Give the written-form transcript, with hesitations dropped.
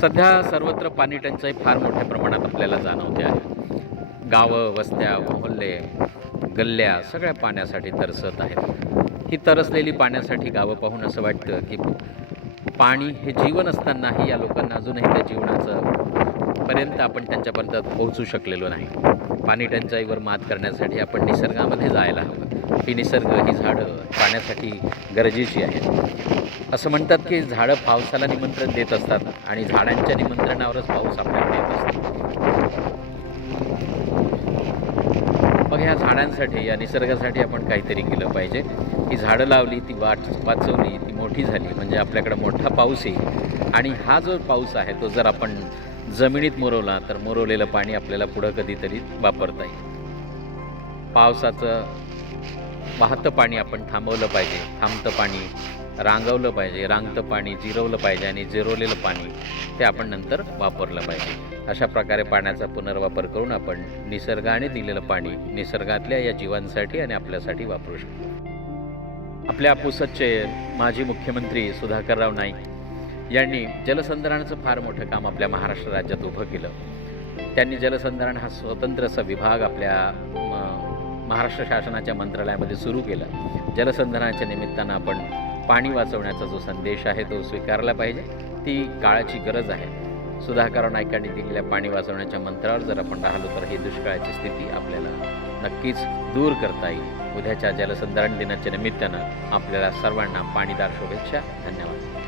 सध्या सर्वत्र पाणी टंचाई फार मोठ्या प्रमाणात आपल्याला जाणवते आहे. गावं, वस्त्या, मोहल्ले, गल्ल्या सगळ्या पाण्यासाठी तरसत आहेत. ही तरसलेली पाण्यासाठी गावं पाहून असं वाटतं, की पाणी हे जीवन असतानाही या लोकांना अजूनही त्या जीवनाचं पर्यंत आपण त्यांच्यापर्यंत पोहोचू शकलेलो नाही. पाणी टंचाईवर मात करण्यासाठी आपण निसर्गामध्ये जायला हवं. ही निसर्ग, ही झाडं पाण्यासाठी गरजेची आहेत. असं म्हणतात, की झाडं पावसाला निमंत्रण देत असतात आणि झाडांच्या निमंत्रणावरच पाऊस आपल्याकडे येत असतो. मग ह्या झाडांसाठी, या निसर्गासाठी आपण काहीतरी केलं पाहिजे. ही झाडं लावली, ती वाचवली, ती मोठी झाली म्हणजे आपल्याकडं मोठा पाऊस येईल आणि हा जो पाऊस आहे तो जर आपण जमिनीत मुरवला तर मुरवलेलं पाणी आपल्याला पुढं कधीतरी वापरता येईल. पावसाचं वाहतं पाणी आपण थांबवलं पाहिजे, थांबतं पाणी रांगवलं पाहिजे, रांगतं पाणी जिरवलं पाहिजे आणि जिरवलेलं पाणी ते आपण नंतर वापरलं पाहिजे. अशा प्रकारे पाण्याचा पुनर्वापर करून आपण निसर्गाने दिलेलं पाणी निसर्गातल्या या जीवांसाठी आणि आपल्यासाठी वापरू शकतो. आपल्या पुसदचे माजी मुख्यमंत्री सुधाकरराव नाईक यांनी जलसंधारणाचं फार मोठं काम आपल्या महाराष्ट्र राज्यात उभं केलं. त्यांनी जलसंधारण हा स्वतंत्र असा विभाग आपल्या महाराष्ट्र शासनाच्या मंत्रालयामध्ये सुरू केला. जलसंधारणाच्या निमित्तानं आपण पाणी वाचवण्याचा जो संदेश आहे तो स्वीकारला पाहिजे. ती काळाची गरज आहे. सुधाकरराव नाईकांनी दिलेल्या पाणी वाचवण्याच्या मंत्रावर जर आपण राहिलो तर ही दुष्काळाची स्थिती आपल्याला नक्कीच दूर करता येईल. उद्याच्या जलसंधारण दिनाच्या निमित्तानं आपल्याला सर्वांना पाणीदार शुभेच्छा. धन्यवाद.